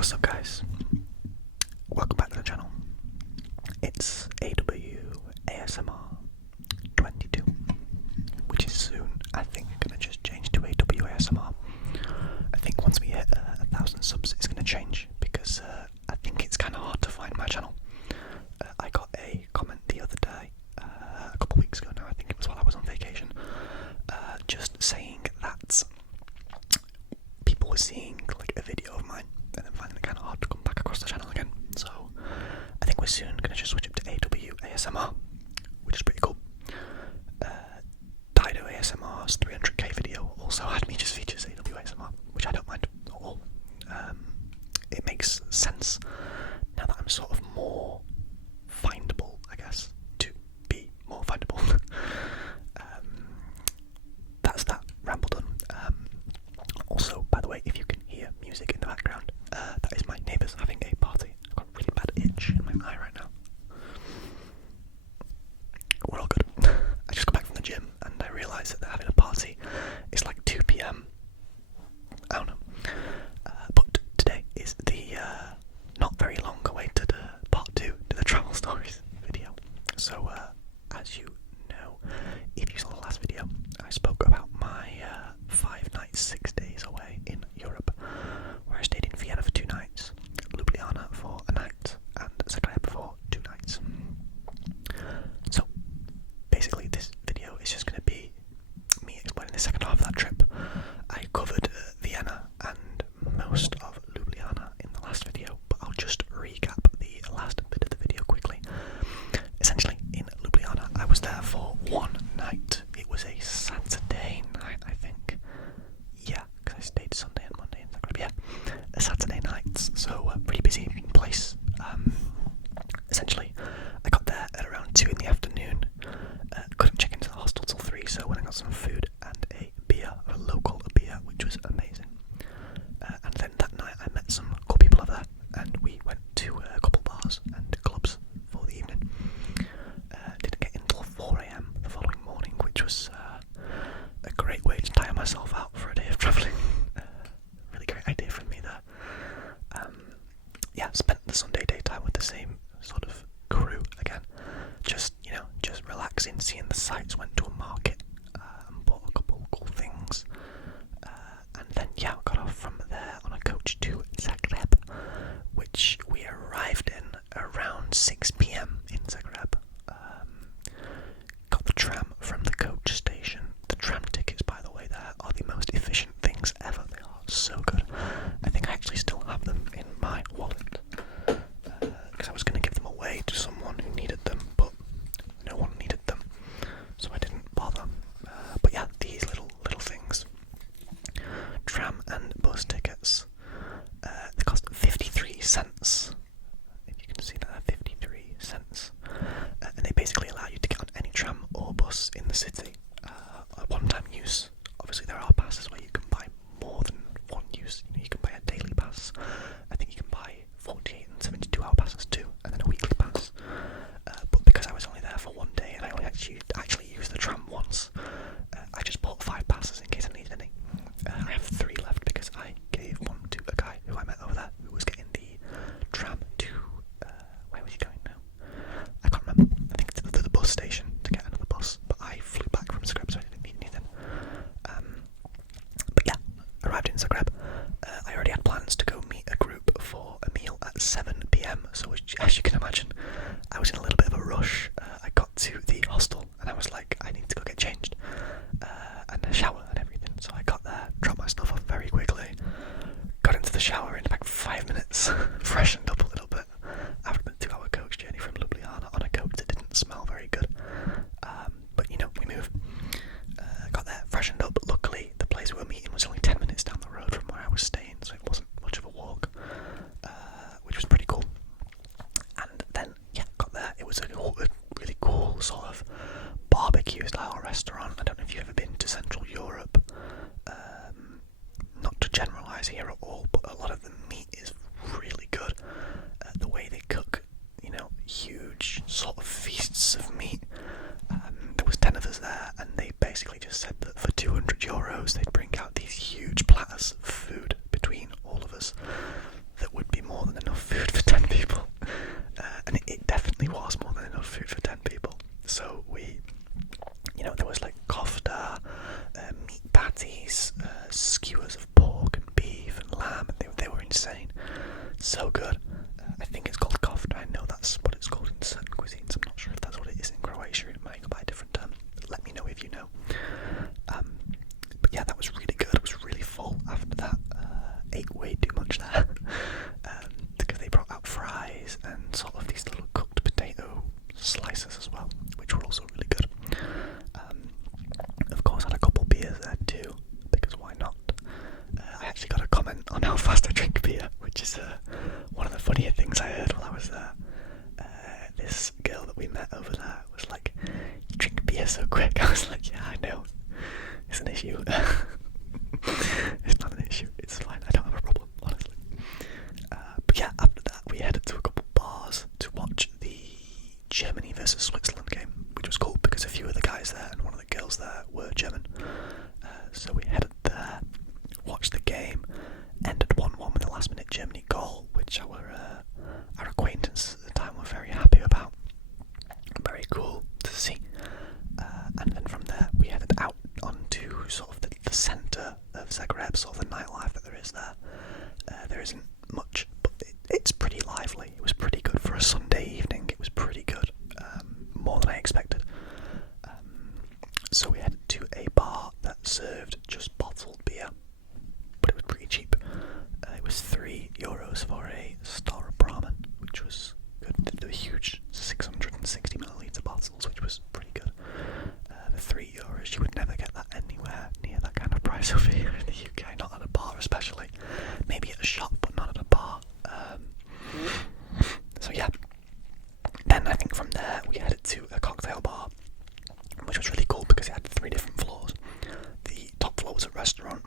What's up, guys? Welcome back to the channel. It's ASMR 22, which is soon, I think, gonna just change to ASMR. I think once we hit 1,000 subs, it's gonna change because I think it's kind of hard to find my channel. I got a comment the other day, a couple weeks ago now. I think it was while I was on vacation, just saying that people were seeing like a video of mine and then finding it kind of hard to come back across the channel again. So I think we're soon going to just switch up to ASMR, which is pretty cool. Dido ASMR's 300k video also had me just features ASMR, which I don't mind at all. It makes sense now that I'm sort of more findable, I guess, to be more findable. That's that ramble done. Also, by the way, if you can hear music in the background, that is my neighbours having a party. I've got a really bad itch in my eye right now. We're all good. I just got back from the gym and I realised that they're having a party. It's like 2 PM. I don't know. But today is the not very long awaited part 2 to the travel stories video. So, as you know, if you saw the last video, I spoke about my 5 nights, 6 days away in Europe, where I stayed in Vienna for 2 nights, Ljubljana for a night, and Zagreb for 2 nights. So, basically this video is just going to be me explaining the second half of that trip. I covered Vienna and most of Ljubljana in the last video, but I'll just recap the last bit of the video quickly. Essentially, in Ljubljana, I was there for 1 night. It was a Saturday night, I think. Yeah, because I stayed Sunday and Monday in Zagreb. Yeah, a Saturday night, so a pretty busy place. Essentially, I got there at around 2 in the afternoon. Couldn't check into the hostel till 3, so went and got some food and a beer, a local beer, which was amazing. And then that night I met some cool people over there, and we went to a couple bars and clubs for the evening. Didn't get in until 4 AM the following morning, which was a great way to tire myself out for a day of travelling. Really great idea from me there. Yeah, spent the Sunday daytime with the same sort of crew again. Just relaxing, seeing the sights, went to a market and bought a couple cool things. And then, yeah, got off from there on a coach to Zagreb, which we arrived in around 6 PM in Zagreb. Got the tram from the coach station. The tram tickets, by the way, there are the most efficient things ever. They are so good. I think I actually still have them in my wallet, because I was going to give them away to someone who needed them, but no one needed them, so I didn't bother. But yeah, these little things, tram and bus tickets, they cost 53 cents. If you can see that, 53 cents. And they basically allow you to get on any tram or bus in the city. A one-time use. Obviously, there are passes where you can buy more than one use. You can buy a daily pass. I think you can buy 48 and 72-hour passes too, and then a weekly pass. But because I was only there for 1 day and I only actually used the tram once, I just bought 5 passes in case I needed any. I have 3 left because I gave one to a guy who I met over there who was getting the tram to where was he going now? I can't remember. I think to the bus station to get another bus, but I flew back from Zagreb, so I didn't need anything. But yeah, arrived in Zagreb. I already had plans to go meet a group for a meal at 7 PM, so as you can imagine, I was in a little bit of a rush. I got to the hostel and I was like, I need to go get changed and a shower and everything. So I got there, dropped my stuff off very quickly, got into the shower in about 5 minutes, freshened up a little bit after the 2-hour coach journey from Ljubljana on a coach that didn't smell very good. But we move. Got there, freshened up. Luckily, the place we were meeting was only 10 minutes down the road from where I was staying, so it wasn't much of a walk, which was pretty cool. And then, yeah, got there. It was a really cool sort of barbecue-style restaurant. I don't know if you've ever been to Central Europe. Not to generalise here at all, but a lot of the meat is really good. The way they cook, huge sort of feasts of meat. There was 10 of us there, and they basically just said that for €200 they'd bring out these huge platters of food between all of us that would be so good. I think it's called kofta. I know that's what it's called in certain cuisines. I'm not sure if that's what it is in Croatia. It might go by a different term. Let me know if you know. But yeah, that was really good. It was really full after that. Ate way too much there. Because they brought out fries and sort of these little cooked potato slices as well, which were also really good. Of course, I had a couple beers there too, because why not? I actually got a comment on how fast I drink beer, which is one of the funnier things I heard while I was there. This girl that we met over there was like, "You drink beer so quick." I was like, "Yeah, I know. It's an issue." It's not an issue. It's fine. I don't have a problem, honestly. But yeah, after that we headed to a couple bars to watch the Germany versus Switzerland game, which was cool because a few of the guys there and one of the girls there were German. So we headed there, watched the game, ended 1-1 with a last-minute Germany goal, which our acquaintance at the time were very happy about. Very cool to see. And then from there we headed out onto sort of the centre of Zagreb, sort of the nightlife that there is there. There isn't much, but it's pretty lively. It was pretty good for a Sunday evening. It was pretty good, more than I expected. So we headed to a bar that served just bottled beer, but it was pretty cheap. It was €3 for a star of Brahman, which was good. The huge 660ml bottles, which was pretty good. The €3, you would never get that anywhere near that kind of price over here in the UK, not at a bar especially. Maybe at a shop, but not at a bar. So yeah. Then I think from there we headed to a cocktail bar, which was really cool because it had 3 different floors. The top floor was a restaurant,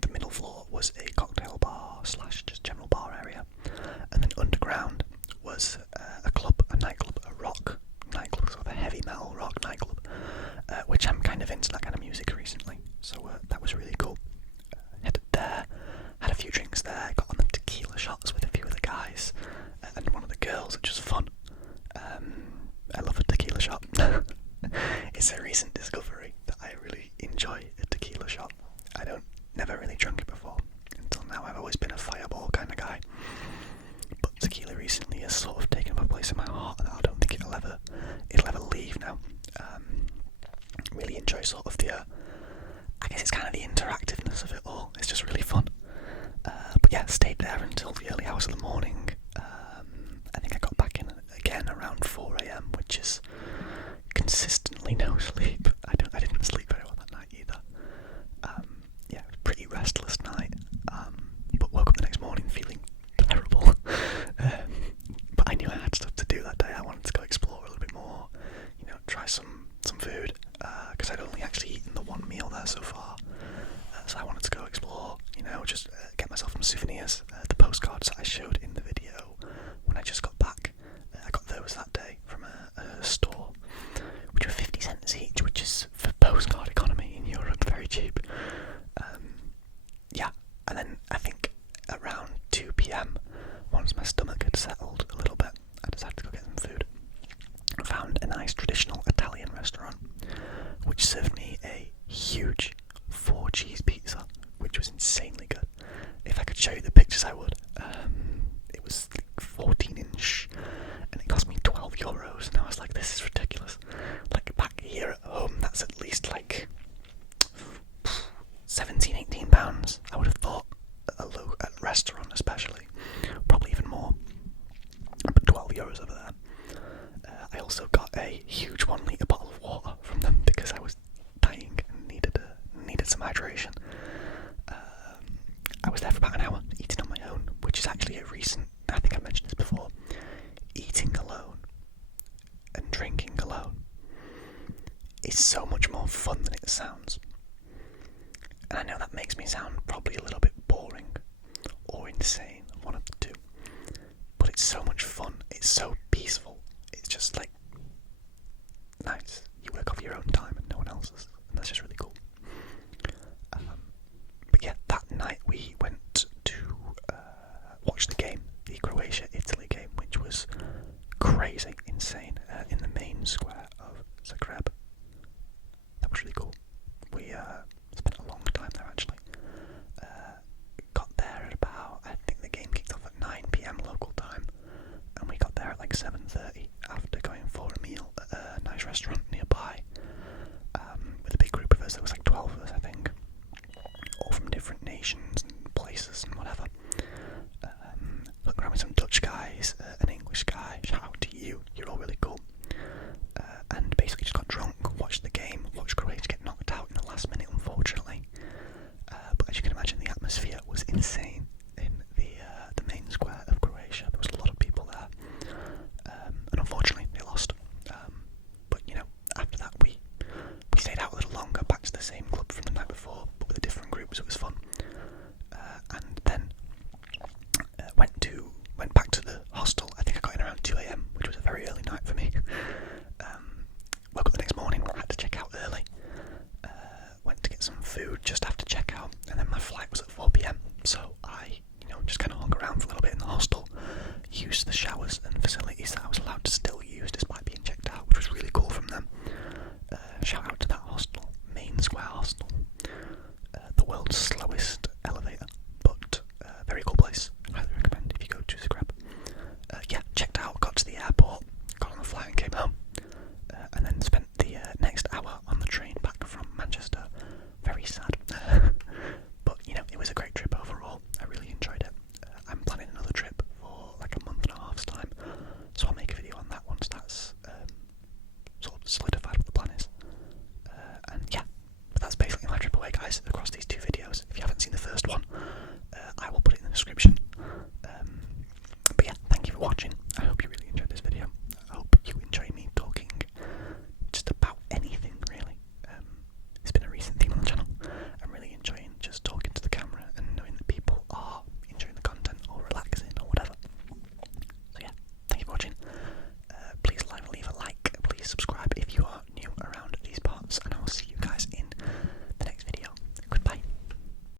the middle floor was a cocktail bar / just general bar area, and then underground was a club, a nightclub, a rock nightclub, sort of a heavy metal rock nightclub, which I'm kind of into that kind of music recently, so that was really cool. Headed there, had a few drinks there, got on the tequila shots with a few of the guys and one of the girls, which was fun. I love a tequila shot. It's a recent discovery that I really enjoy a tequila shot. Never really drunk it before. Until now I've always been a fireball kind of guy. But tequila recently has sort of taken my place in my heart, and I don't think it'll ever leave now. Really enjoy sort of the, I guess it's kind of the interactiveness of it all. It's just really fun. But yeah, stayed there until the early hours of the morning. I think I got back in again around 4 AM, which is consistently no sleep. I didn't sleep very well that night either. Yeah, it was a pretty restless night. But woke up the next morning feeling terrible. But I knew I had stuff to do that day. I wanted to go explore a little bit more, try some food, because I'd only actually eaten the one meal there so far. So I wanted to go explore, just get myself some souvenirs. The postcards that I showed in the video when I just got back, I got those that day from a store, which were 50 cents each, which is, for postcard economy in Europe, very cheap. Yeah, and then I think around 2 PM, once my stomach had settled a little bit, I decided to go get some food. I found a nice traditional Italian restaurant, which served me a huge 4-cheese pizza, which was insanely good. If I could show you the pictures, I would. It was 14-inch, and it cost me €12, and I was like, this is ridiculous. Like, back here at home, that's at least like £17-18, I would have thought, at a restaurant especially, probably even more, but €12 over there. I also got a huge 1-litre bottle of water from them because I was dying and needed some hydration. I was there for about an hour, eating on my own, which is actually a recent, I think I mentioned this before, eating alone and drinking alone is so much more fun than it sounds. And I know that makes me sound probably a little bit boring or insane, one of the two, but it's so much fun, it's so peaceful, it's just like nice. You work off your own time and no one else's, and that's just really cool. But yeah, that night we went to watch the game, the Croatia-Italy game, which was crazy, insane, in the main square of Zagreb. That was really cool. We spent a long time there actually. Got there at about, I think the game kicked off at 9 PM. 7:30 after going for a meal at a nice restaurant nearby. With a big group of us, there was like 12 of us, I think, all from different nations and places and whatever. Hung around with some Dutch guys, an English guy. Shout out to you, you're all really cool. And basically just got drunk, watched the game, watched Croatia get knocked out in the last minute, unfortunately. But as you can imagine, the atmosphere was insane in the main square of Croatia. There was a lot of people there, and unfortunately they lost. But you know, after that we stayed out a little longer, back to the same club from the night before, but with a different group, so it was fun. And then went back to the hostel. I think I got in around 2 a.m, which was a very early night for me. Woke up the next morning, had to check out early. Went to get some food just after checkout, and then my flight was at 4 p.m. So I, just kind of hung around for a little bit in the hostel, used the showers and facilities that I was allowed to still use despite being checked out, which was really cool from them. Shout out to that hostel, Main Square Hostel. The world's slowest elevator, but very cool place. Highly recommend if you go to Zagreb. Checked out, got to the airport, got on the flight and came home. And then spent the next hour on the train back from Manchester. Very sad. But, it was a great trip overall. I really enjoyed it. I'm planning another trip for like a month and a half's time. So I'll make a video on that once that's sort of solidified what the plan is. But that's basically my trip away, guys, across these two videos. If you haven't seen the first one, I will put it in the description. But yeah, thank you for watching.